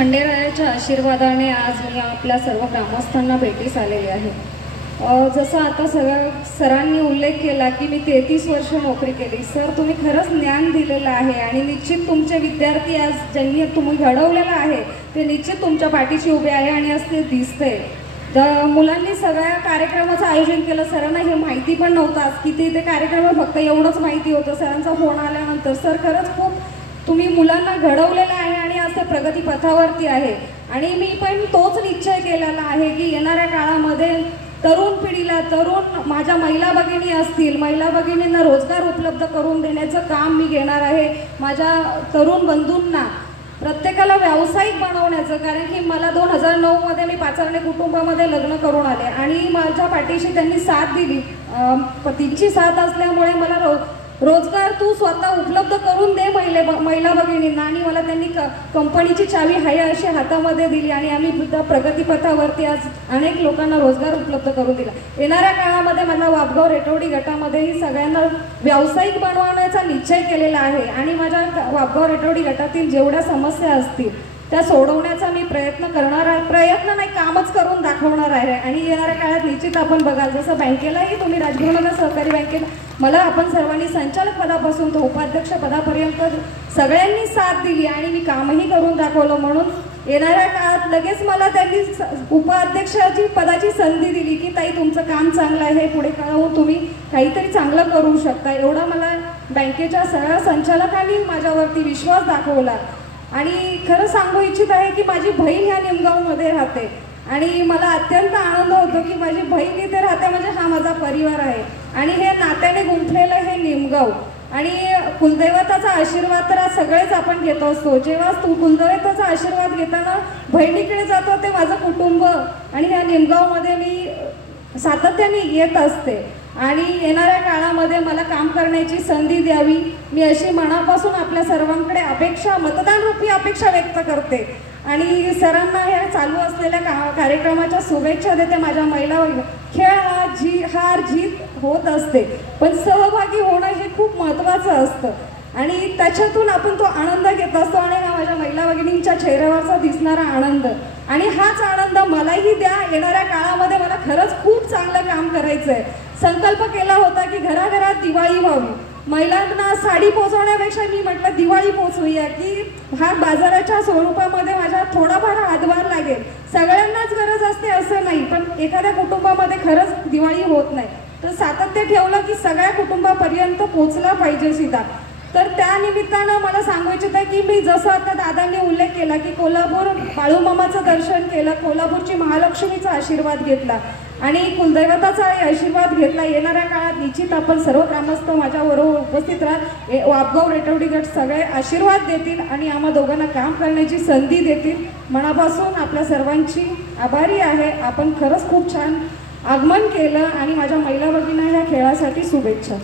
खंडेरायाच्या आशीर्वादाने आज मी आपल्या सर्व ग्रामस्थांना भेटीस आलेले आहे। जसं आता सरांनी उल्लेख केला की मी 33 वर्ष नोकरी केली। सर, तुम्ही खरंच ज्ञान दिलेलं आहे आणि निश्चित तुमचे विद्यार्थी आज ज्यांनी तुम्ही घडवलेलं आहे ते निश्चित तुमच्या पाठीशी उभे आहे आणि असं दिसतंय। मुलांनी सगळ्या कार्यक्रमाचं आयोजन केलं। सरांना हे माहिती पण नव्हतं की ते कार्यक्रम फक्त एवढंच माहिती होतं। सरांचा फोन आल्यानंतर सर खरंच खूप तुम्ही मुलांना घडवलेलं आहे आणि असं प्रगती पथावरती आहे। आणि मी पण तोच निश्चय केलेला आहे की येणाऱ्या काळामध्ये तरुण पिढीला माझ्या महिला भगिनी असतील, महिला भगिनींना रोजगार उपलब्ध करून देण्याचं काम मी घेणार आहे। माझ्या तरुण बंधूंना प्रत्येकाला व्यावसायिक बनवण्याचं, कारण की मला 2009 मध्ये मी पाचारणे कुटुंबामध्ये लग्न करून आले आणि माझ्या पाठीशी त्यांनी साथ दिली। पतीची साथ असल्यामुळे मला रोजगार तू स्वतः उपलब्ध करून दे महिला भगिनींना, आणि मला त्यांनी कंपनीची चावी हाय अशी हातामध्ये दिली आणि आम्ही प्रगतीपथावरती आज अनेक लोकांना रोजगार उपलब्ध करून दिला। येणाऱ्या काळामध्ये मला वापगाव रेटवडी गटामध्येही सगळ्यांना व्यावसायिक बनवण्याचा निश्चय केलेला आहे आणि माझ्या वापगाव रेटवडी गटातील जेवढ्या समस्या असतील त्या सोडवण्याचा मी प्रयत्न करणार आहे। प्रयत्न नाही, कामच करून दाखवणार आहे। आणि येणाऱ्या काळात निश्चित आपण बघाल, जसं बँकेलाही तुम्ही राजगृहनगर सहकारी बँकेला मला आपण सर्वांनी संचालक पदापासून तो उपाध्यक्ष पदापर्यंत सगळ्यांनी साथ दिली आणि मी कामही करून दाखवलं। म्हणून येणाऱ्या काळात लगेच मला त्यांनी उपाध्यक्षाची पदाची संधी दिली की ताई तुमचं काम चांगलं आहे, पुढे काळात तुम्ही काहीतरी चांगलं करू शकता। एवढा मला बँकेच्या सगळ्या संचालकांनी माझ्यावरती विश्वास दाखवला। आणि खरं सांगू इच्छित आहे की माझी बहीण ह्या निमगावमध्ये राहते आणि मला अत्यंत आनंद होतो की माझी बहीण इथे राहते, म्हणजे हा माझा परिवार आहे आणि हे नात्याने गुंफलेलं हे निमगाव। आणि कुलदैवताचा आशीर्वाद तर सगळेच आपण घेत असतो। जेव्हा कुलदैवताचा आशीर्वाद घेताना बहिणीकडे जातो ते माझं कुटुंब आणि ह्या निमगावमध्ये मी सातत्याने येत असते आणि येणाऱ्या काळामध्ये मला काम करण्याची संधी द्यावी, मी अशी मनापासून आपल्या सर्वांकडे अपेक्षा, मतदान रूपी अपेक्षा व्यक्त करते। आणि सरांना ह्या चालू असलेल्या कार्यक्रमाच्या शुभेच्छा देते। माझ्या महिला खेळ हा हार जीत होत असते, पण सहभागी होणं हे खूप महत्त्वाचं असतं आणि त्याच्यातून आपण तो आनंद घेत असतो आणि हा माझ्या महिला भगिनींच्या चेहऱ्यावरचा दिसणारा आनंद, आणि हाच आनंद मलाही द्या। येणाऱ्या काळामध्ये मला खरंच खूप चांगलं काम करायचं आहे। संकल्प केला होता की घराघरात दिवाळी व्हावी, महिलांना साडी पोचवण्यापेक्षा मी म्हटलं दिवाळी पोचवूया, की हा बाजाराच्या स्वरूपामध्ये माझ्या थोडाफार हातभार लागेल। सगळ्यांनाच गरज असते असं नाही, पण एखाद्या कुटुंबामध्ये खरंच दिवाळी होत नाही, तर सातत्य ठेवलं की सगळ्या कुटुंबापर्यंत पोचला पाहिजे सीधा। तर त्या निमित्तानं मला सांगू इच्छित आहे की मी जसं आता दादांनी उल्लेख केला की कोल्हापूर बाळूमामाचं दर्शन केलं, कोल्हापूरची महालक्ष्मीचा आशीर्वाद घेतला आणि कुलदैवताचा आशीर्वाद घेतला। येणाऱ्या काळात निश्चित आपण सर्व ग्रामस्थ माझ्याबरोबर उपस्थित राहत वापगाव रेटवडी गट सगळे आशीर्वाद देतील आणि आम्हा दोघांना काम करण्याची संधी देतील। मनापासून आपल्या सर्वांची आभारी आहे। आपण खरंच खूप छान आगमन केलं आणि माझ्या महिला भगिनींना ह्या खेळासाठी शुभेच्छा।